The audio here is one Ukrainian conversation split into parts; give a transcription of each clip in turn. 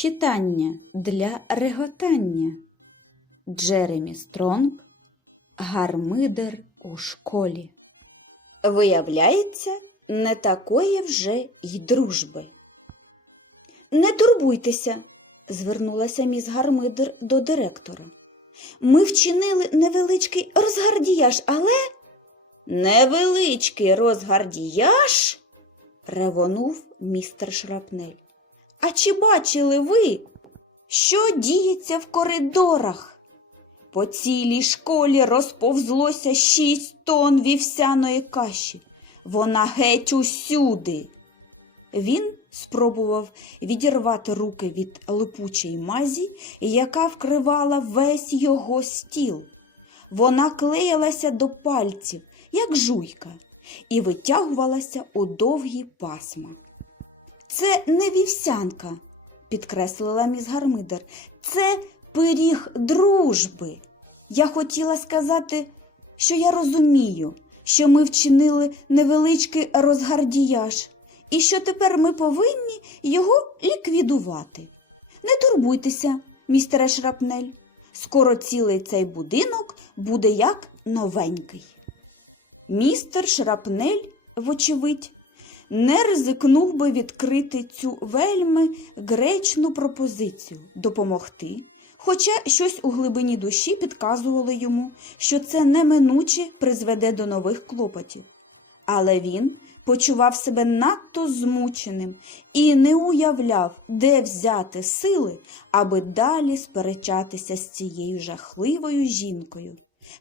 Читання для реготання. Джеремі Стронг Гармидер у школі. Виявляється, не такої вже й дружби. Не турбуйтеся, звернулася міс Гармидер до директора. Ми вчинили невеличкий розгардіяж, але. Невеличкий розгардіяж? ревонув містер Шрапнель. А чи бачили ви, що діється в коридорах? По цілій школі розповзлося шість тонн вівсяної каші. Вона геть усюди. Він спробував відірвати руки від липучої мазі, яка вкривала весь його стіл. Вона клеїлася до пальців, як жуйка, і витягувалася у довгі пасма. Це не вівсянка, підкреслила міс Гармидер. Це пиріг дружби. Я хотіла сказати, що я розумію, що ми вчинили невеличкий розгардіяж, і що тепер ми повинні його ліквідувати. Не турбуйтеся, містере Шрапнель. Скоро цілий цей будинок буде як новенький. Містер Шрапнель, вочевидь, не ризикнув би відкрити цю вельми гречну пропозицію допомогти, хоча щось у глибині душі підказувало йому, що це неминуче призведе до нових клопотів. Але він почував себе надто змученим і не уявляв, де взяти сили, аби далі сперечатися з цією жахливою жінкою.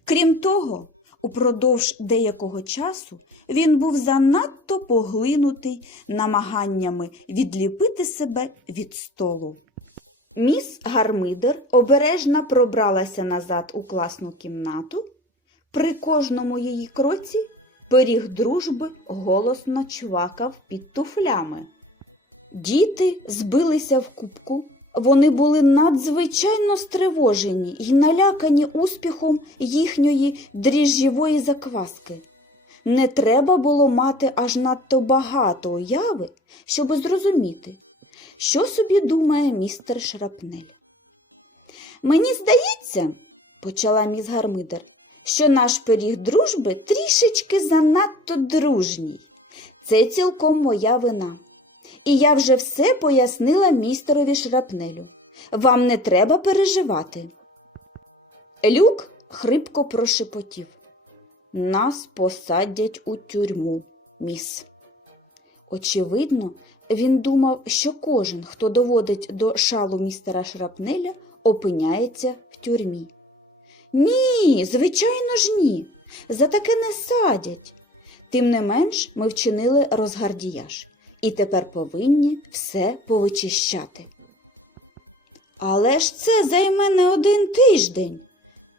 Крім того, упродовж деякого часу він був занадто поглинутий намаганнями відліпити себе від столу. Міс Гармидер обережно пробралася назад у класну кімнату. При кожному її кроці пиріг дружби голосно чвакав під туфлями. Діти збилися в кубку. Вони були надзвичайно стривожені й налякані успіхом їхньої дріжджєвої закваски. Не треба було мати аж надто багато уяви, щоб зрозуміти, що собі думає містер Шрапнель. Мені здається, почала міс Гармидер, що наш пиріг дружби трішечки занадто дружній. Це цілком моя вина. І я вже все пояснила містерові Шрапнелю. Вам не треба переживати. Люк хрипко прошепотів. Нас посадять у тюрму, міс. Очевидно, він думав, що кожен, хто доводить до шалу містера Шрапнеля, опиняється в тюрмі. Ні, звичайно ж ні. За таке не садять. Тим не менш ми вчинили розгардіяж і тепер повинні все повичищати. Але ж це займе не один тиждень,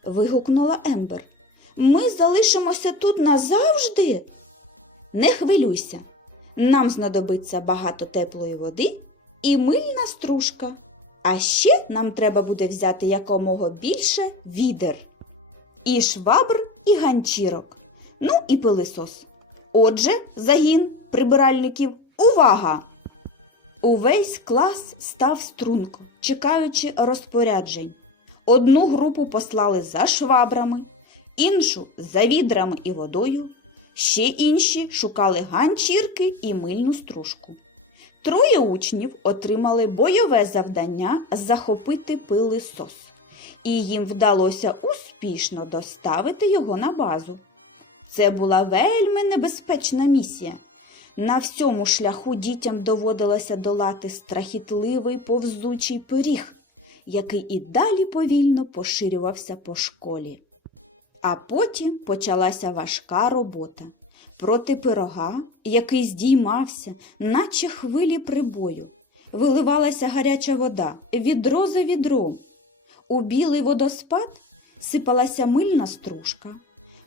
вигукнула Ембер. Ми залишимося тут назавжди. Не хвилюйся, нам знадобиться багато теплої води і мильна стружка. А ще нам треба буде взяти якомога більше відер. І швабр, і ганчірок. Ну і пилисос. Отже, загін прибиральників. Увага! Увесь клас став струнко, чекаючи розпоряджень. Одну групу послали за швабрами, іншу за відрами і водою, ще інші шукали ганчірки і мильну стружку. Троє учнів отримали бойове завдання захопити пилисос, і їм вдалося успішно доставити його на базу. Це була вельми небезпечна місія. На всьому шляху дітям доводилося долати страхітливий повзучий пиріг, який і далі повільно поширювався по школі. А потім почалася важка робота. Проти пирога, який здіймався, наче хвилі прибою, виливалася гаряча вода, відро за відром. У білий водоспад сипалася мильна стружка.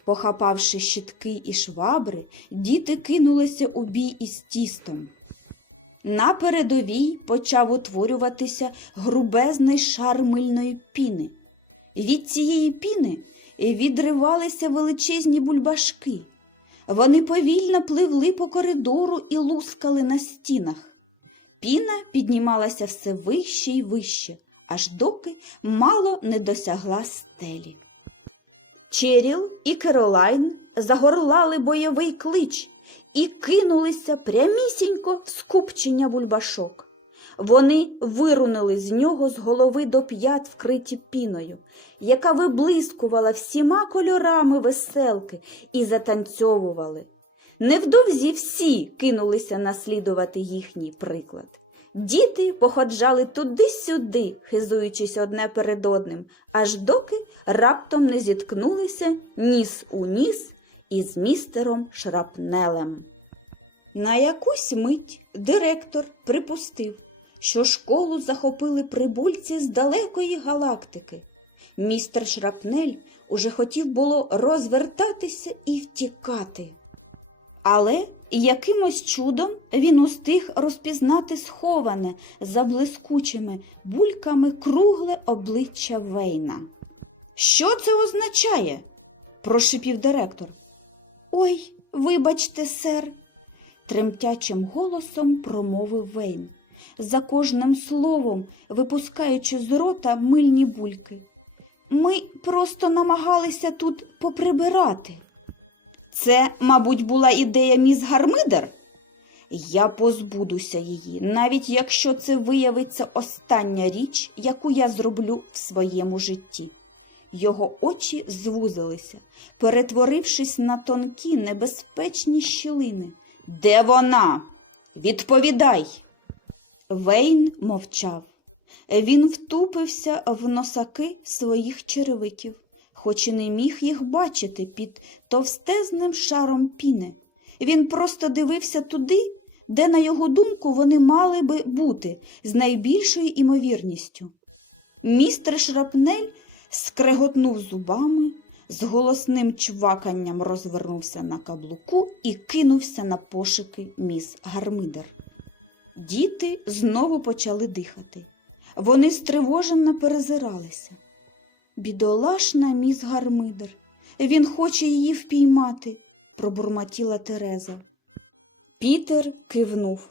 Похапавши щітки і швабри, діти кинулися у бій із тістом. На передовій почав утворюватися грубезний шар мильної піни. Від цієї піни відривалися величезні бульбашки. Вони повільно пливли по коридору і лускали на стінах. Піна піднімалася все вище й вище, аж доки мало не досягла стелі. Черіл і Керолайн загорлали бойовий клич і кинулися прямісінько в скупчення бульбашок. Вони вирунили з нього з голови до п'ят вкриті піною, яка виблискувала всіма кольорами веселки і затанцьовували. Невдовзі всі кинулися наслідувати їхній приклад. Діти походжали туди-сюди, хизуючись одне перед одним, аж доки раптом не зіткнулися ніс у ніс із містером Шрапнелем. На якусь мить директор припустив, що школу захопили прибульці з далекої галактики. Містер Шрапнель уже хотів було розвертатися і втікати. Але якимось чудом він устиг розпізнати сховане за блискучими бульками кругле обличчя Вейна. Що це означає? прошипів директор. Ой, вибачте, сер, тремтячим голосом промовив Вейн, за кожним словом випускаючи з рота мильні бульки. Ми просто намагалися тут поприбирати. Це, мабуть, була ідея міс Гармидер? Я позбудуся її, навіть якщо це виявиться остання річ, яку я зроблю в своєму житті. Його очі звузилися, перетворившись на тонкі небезпечні щілини. Де вона? Відповідай. Вейн мовчав. Він втупився в носаки своїх черевиків, хоч і не міг їх бачити під товстезним шаром піни. Він просто дивився туди, де, на його думку, вони мали би бути з найбільшою імовірністю. Містер Шрапнель скреготнув зубами, з голосним чваканням розвернувся на каблуку і кинувся на пошуки міс Гармидер. Діти знову почали дихати. Вони стривожено перезиралися. Бідолашна міс Гармидер, він хоче її впіймати, пробурмотіла Тереза. Пітер кивнув.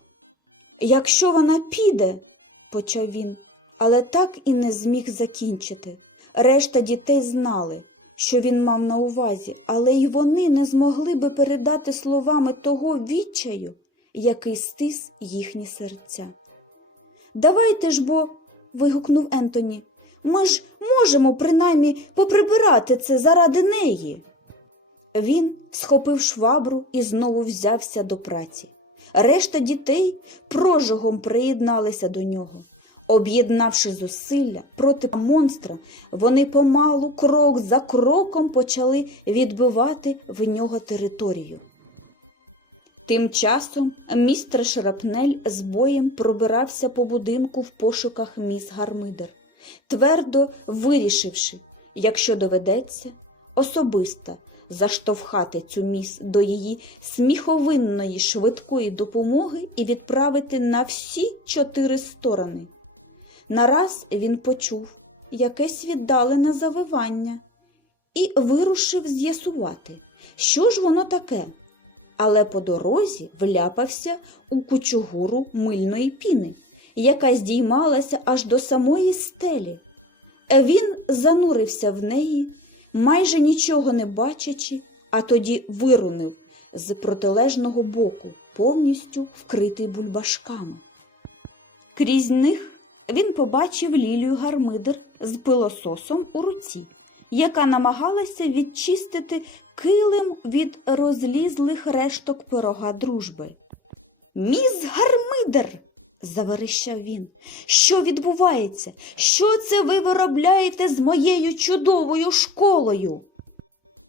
Якщо вона піде, почав він, але так і не зміг закінчити. Решта дітей знали, що він мав на увазі, але й вони не змогли би передати словами того відчаю, який стис їхні серця. Давайте ж бо, вигукнув Ентоні, ми ж можемо принаймні поприбирати це заради неї. Він схопив швабру і знову взявся до праці. Решта дітей прожогом приєдналися до нього. Об'єднавши зусилля проти монстра, вони помалу, крок за кроком почали відбивати в нього територію. Тим часом містер Шрапнель з боєм пробирався по будинку в пошуках міс Гармидер, твердо вирішивши, якщо доведеться, особисто заштовхати цю міс до її сміховинної швидкої допомоги і відправити на всі чотири сторони. Нараз він почув якесь віддалене завивання і вирушив з'ясувати, що ж воно таке. Але по дорозі вляпався у кучугуру мильної піни, яка здіймалася аж до самої стелі. Він занурився в неї, майже нічого не бачачи, а тоді вирунив з протилежного боку, повністю вкритий бульбашками. Крізь них він побачив Лілію Гармидер з пилососом у руці, яка намагалася відчистити килим від розлізлих решток пирога дружби. Міс Гармидер. Заверещав він. Що відбувається? Що це ви виробляєте з моєю чудовою школою?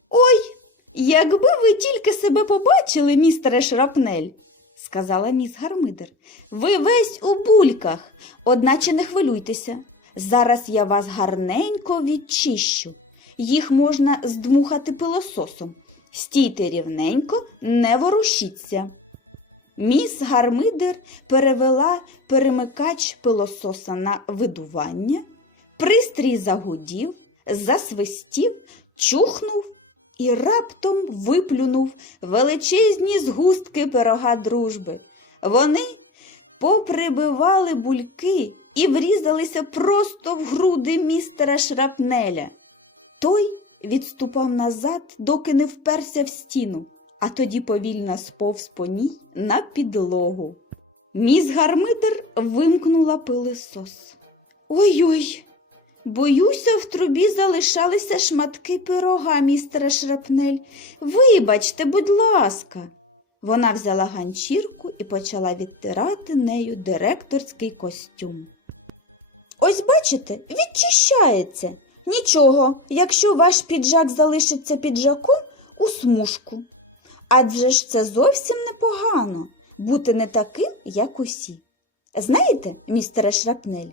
Ой, якби ви тільки себе побачили, містере Шрапнель, сказала міс Гармидер. Ви весь у бульках, одначе не хвилюйтеся. Зараз я вас гарненько відчищу. Їх можна здмухати пилососом. Стійте рівненько, не ворушіться. Міс Гармидер перевела перемикач пилососа на видування, пристрій загудів, засвистів, чухнув і раптом виплюнув величезні згустки пирога дружби. Вони поприбивали бульки і врізалися просто в груди містера Шрапнеля. Той відступав назад, доки не вперся в стіну, а тоді повільно сповз по ній на підлогу. Міс Гармидер вимкнула пилисос. Ой-ой, боюся, в трубі залишалися шматки пирога, містера Шрапнель. Вибачте, будь ласка. Вона взяла ганчірку і почала відтирати нею директорський костюм. Ось бачите, відчищається. Нічого, якщо ваш піджак залишиться піджаком у смужку. Адже ж це зовсім непогано бути не таким, як усі. Знаєте, містере Шрапнель,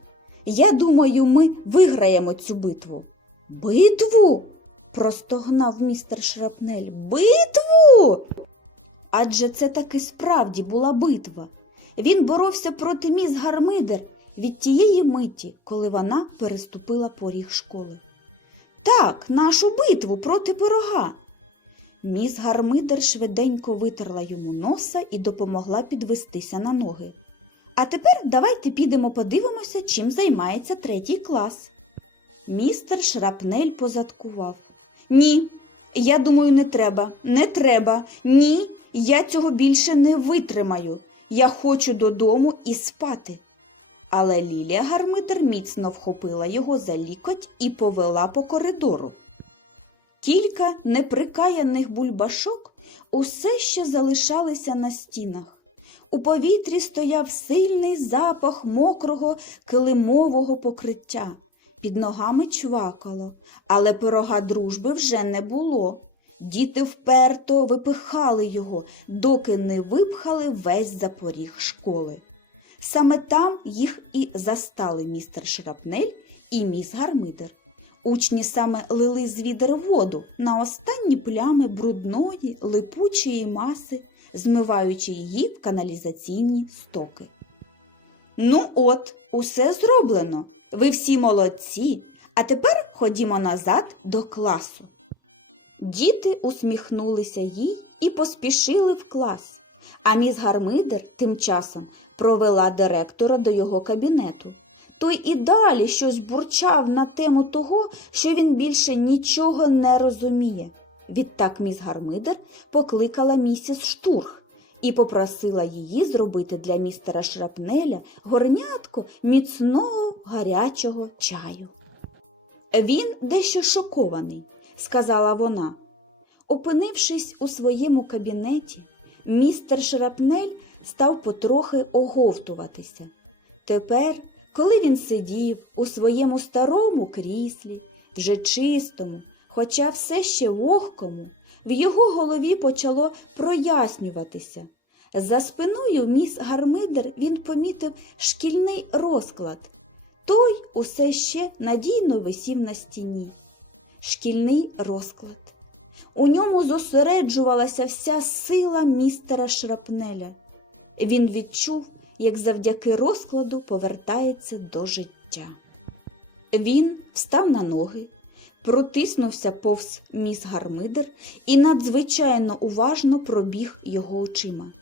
я думаю, ми виграємо цю битву. Битву? простогнав містер Шрапнель. Битву? Адже це таки справді була битва. Він боровся проти міс Гармидер від тієї миті, коли вона переступила поріг школи. Так, нашу битву проти пирога. Міс Гармидер швиденько витерла йому носа і допомогла підвестися на ноги. А тепер давайте підемо подивимося, чим займається третій клас. Містер Шрапнель позадкував. Ні, я думаю, не треба, не треба. Ні, я цього більше не витримаю. Я хочу додому і спати. Але Лілія Гармидер міцно вхопила його за лікоть і повела по коридору. Кілька неприкаяних бульбашок усе ще залишалися на стінах. У повітрі стояв сильний запах мокрого килимового покриття. Під ногами чвакало, але пирога дружби вже не було. Діти вперто випихали його, доки не випхали весь запоріг школи. Саме там їх і застали містер Шрапнель і міс Гармидер. Учні саме лили з відер воду на останні плями брудної, липучої маси, змиваючи її в каналізаційні стоки. Ну от, усе зроблено. Ви всі молодці, а тепер ходімо назад до класу. Діти усміхнулися їй і поспішили в клас, а міс Гармидер тим часом провела директора до його кабінету. Той і далі щось бурчав на тему того, що він більше нічого не розуміє. Відтак міс Гармидер покликала місіс Штурх і попросила її зробити для містера Шрапнеля горнятко міцного гарячого чаю. Він дещо шокований, сказала вона. Опинившись у своєму кабінеті, містер Шрапнель став потрохи оговтуватися. Тепер, коли він сидів у своєму старому кріслі, вже чистому, хоча все ще вогкому, в його голові почало прояснюватися. За спиною міс Гармидер він помітив шкільний розклад. Той усе ще надійно висів на стіні. Шкільний розклад. У ньому зосереджувалася вся сила містера Шрапнеля. Він відчув, як завдяки розкладу повертається до життя. Він встав на ноги, протиснувся повз міс Гармидер і надзвичайно уважно пробіг його очима.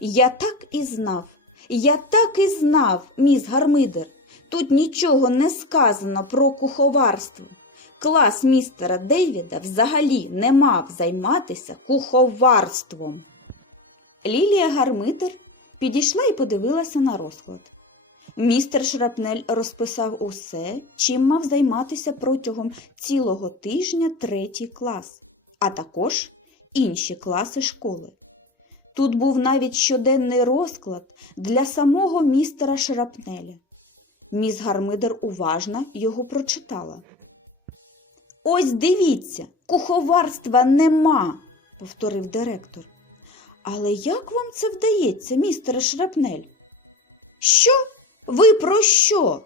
Я так і знав, я так і знав, міс Гармидер. Тут нічого не сказано про куховарство. Клас містера Дейвіда взагалі не мав займатися куховарством. Лілія Гармидер підійшла і подивилася на розклад. Містер Шрапнель розписав усе, чим мав займатися протягом цілого тижня третій клас, а також інші класи школи. Тут був навіть щоденний розклад для самого містера Шрапнеля. Міс Гармидер уважно його прочитала. Ось дивіться, куховарства нема, повторив директор. Але як вам це вдається, містере Шрапнель? Що? Ви про що?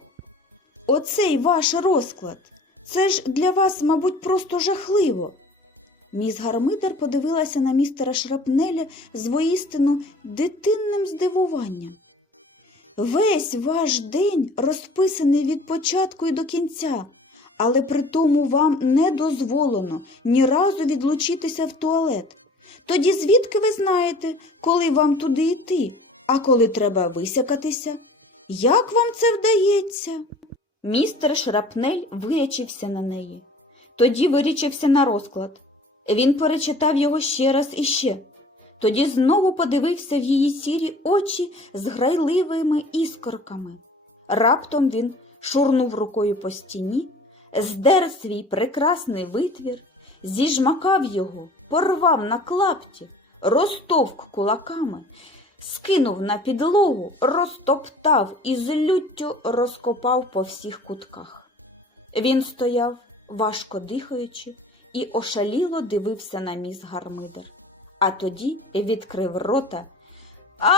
Оцей ваш розклад. Це ж для вас, мабуть, просто жахливо. Міс Гармидер подивилася на містера Шрапнеля з воістину дитинним здивуванням. Весь ваш день розписаний від початку і до кінця, але при тому вам не дозволено ні разу відлучитися в туалет. Тоді звідки ви знаєте, коли вам туди йти? А коли треба висякатися, як вам це вдається? Містер Шрапнель вирячився на неї. Тоді вирічився на розклад. Він перечитав його ще раз і ще. Тоді знову подивився в її сірі очі з грайливими іскорками. Раптом він шурнув рукою по стіні, здер свій прекрасний витвір, зіжмакав його, порвав на клапті, розтовк кулаками, скинув на підлогу, розтоптав і з люттю розкопав по всіх кутках. Він стояв, важко дихаючи, і ошаліло дивився на міс Гармидер, а тоді відкрив рота. А!